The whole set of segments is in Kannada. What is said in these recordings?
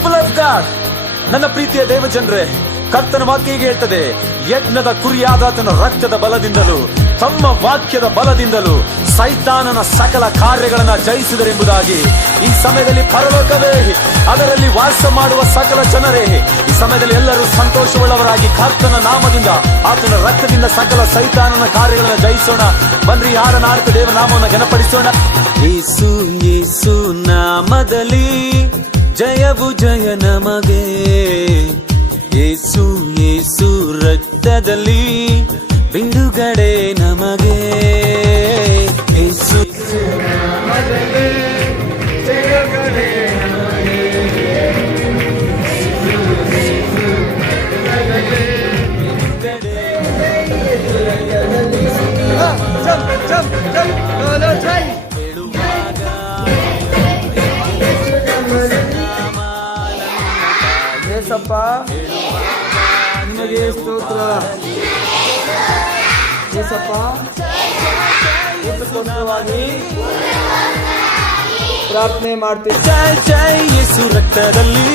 ಪೀಪಲ್ ಆಫ್ ಗಾಡ್, ನನ್ನ ಪ್ರೀತಿಯ ದೇವಜನರೇ, ಕರ್ತನ ವಾಕ್ಯ ಹೀಗೆ ಹೇಳ್ತದೆ, ಯಜ್ಞದ ಕುರಿಯಾದಾತನ ರಕ್ತದ ಬಲದಿಂದಲೂ ತಮ್ಮ ವಾಕ್ಯದ ಬಲದಿಂದಲೂ ಸೈತಾನನ ಸಕಲ ಕಾರ್ಯಗಳನ್ನ ಜಯಿಸಿದರೆಂಬುದಾಗಿ. ಈ ಸಮಯದಲ್ಲಿ ಪರಲೋಕವೇ, ಅದರಲ್ಲಿ ವಾಸ ಮಾಡುವ ಸಕಲ ಜನರೇ, ಈ ಸಮಯದಲ್ಲಿ ಎಲ್ಲರೂ ಸಂತೋಷವುಳ್ಳವರಾಗಿ ಕರ್ತನ ನಾಮದಿಂದ, ಆತನ ರಕ್ತದಿಂದ ಸಕಲ ಸೈತಾನನ ಕಾರ್ಯಗಳನ್ನ ಜಯಿಸೋಣ. ಬನ್ರಿ, ಹಾಡನ ಹಾಡುತ್ತಾ ದೇವರ ನಾಮವನ್ನು ಘನಪಡಿಸೋಣ. ಯೇಸು ಯೇಸು ನಾಮದಲ್ಲಿ ಜಯವು ಜಯ ನಮಗೆ, ಯೇಸು ಯೇಸು ರಕ್ತದಲ್ಲಿ ಬಿಡುಗಡೆ ನಮಗೆ. ಯೇಸು ನಾಮದಲ್ಲಿ ಜಯಗಡೆ ನಮಗೆ, ಏಸಪ್ಪ ನಿಮಗೆ ಸ್ತೋತ್ರ. ಏಸಪ್ಪ ಉತ್ತಮವಾಗಿ ಪ್ರಾರ್ಥನೆ ಮಾಡ್ತೀವಿ. ಜೈ ಜೈ ಯೇಸು ರಕ್ತದಲ್ಲಿ,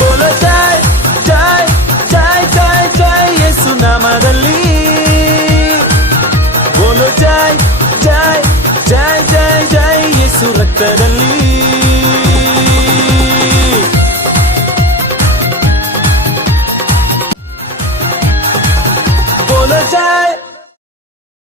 ಬೋಲೋ ಜೈ ಜೈ ಜೈ ಜೈ ಜೈ ಯೇಸು ನಾಮದಲ್ಲಿ, ಬೋಲೋ ಜೈ ಜೈ ಜೈ ಜೈ ಜೈ ಯೇಸು ರಕ್ತದಲ್ಲಿ.